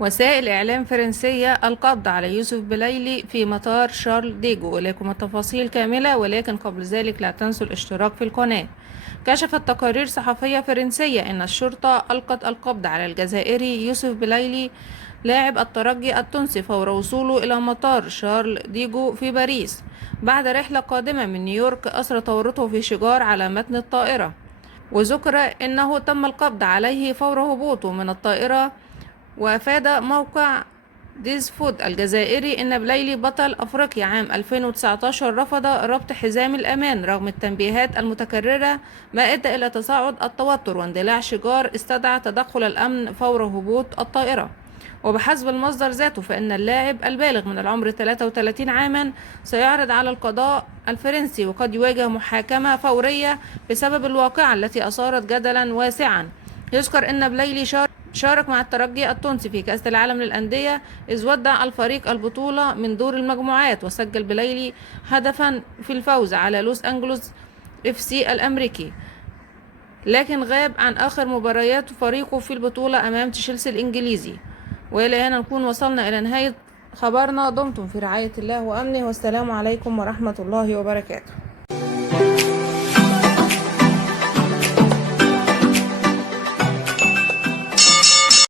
وسائل إعلام فرنسية القبض على يوسف بلايلي في مطار شارل ديغو. إليكم التفاصيل كاملة، ولكن قبل ذلك لا تنسوا الاشتراك في القناة. كشفت تقارير صحفية فرنسية أن الشرطة ألقت القبض على الجزائري يوسف بلايلي لاعب الترجي التونسي فور وصوله إلى مطار شارل ديغو في باريس بعد رحلة قادمة من نيويورك أثر تورطه في شجار على متن الطائرة. وذكر أنه تم القبض عليه فور هبوطه من الطائرة. وأفاد موقع ديز فود الجزائري أن بلايلي بطل أفريقيا عام 2019 رفض ربط حزام الأمان رغم التنبيهات المتكررة، ما أدى إلى تصاعد التوتر واندلاع شجار استدعى تدخل الأمن فور هبوط الطائرة. وبحسب المصدر ذاته فإن اللاعب البالغ من العمر 33 عاما سيعرض على القضاء الفرنسي وقد يواجه محاكمة فورية بسبب الواقعة التي أثارت جدلا واسعا. يذكر أن بلايلي شارك مع الترجي التونسي في كأس العالم للأندية، إذ ودع الفريق البطولة من دور المجموعات، وسجل بلايلي هدفا في الفوز على لوس أنجلوس FC الأمريكي، لكن غاب عن آخر مباريات فريقه في البطولة أمام تشيلسي الإنجليزي. وإلى هنا نكون وصلنا إلى نهاية خبرنا. دمتم في رعاية الله وأمنه، والسلام عليكم ورحمة الله وبركاته.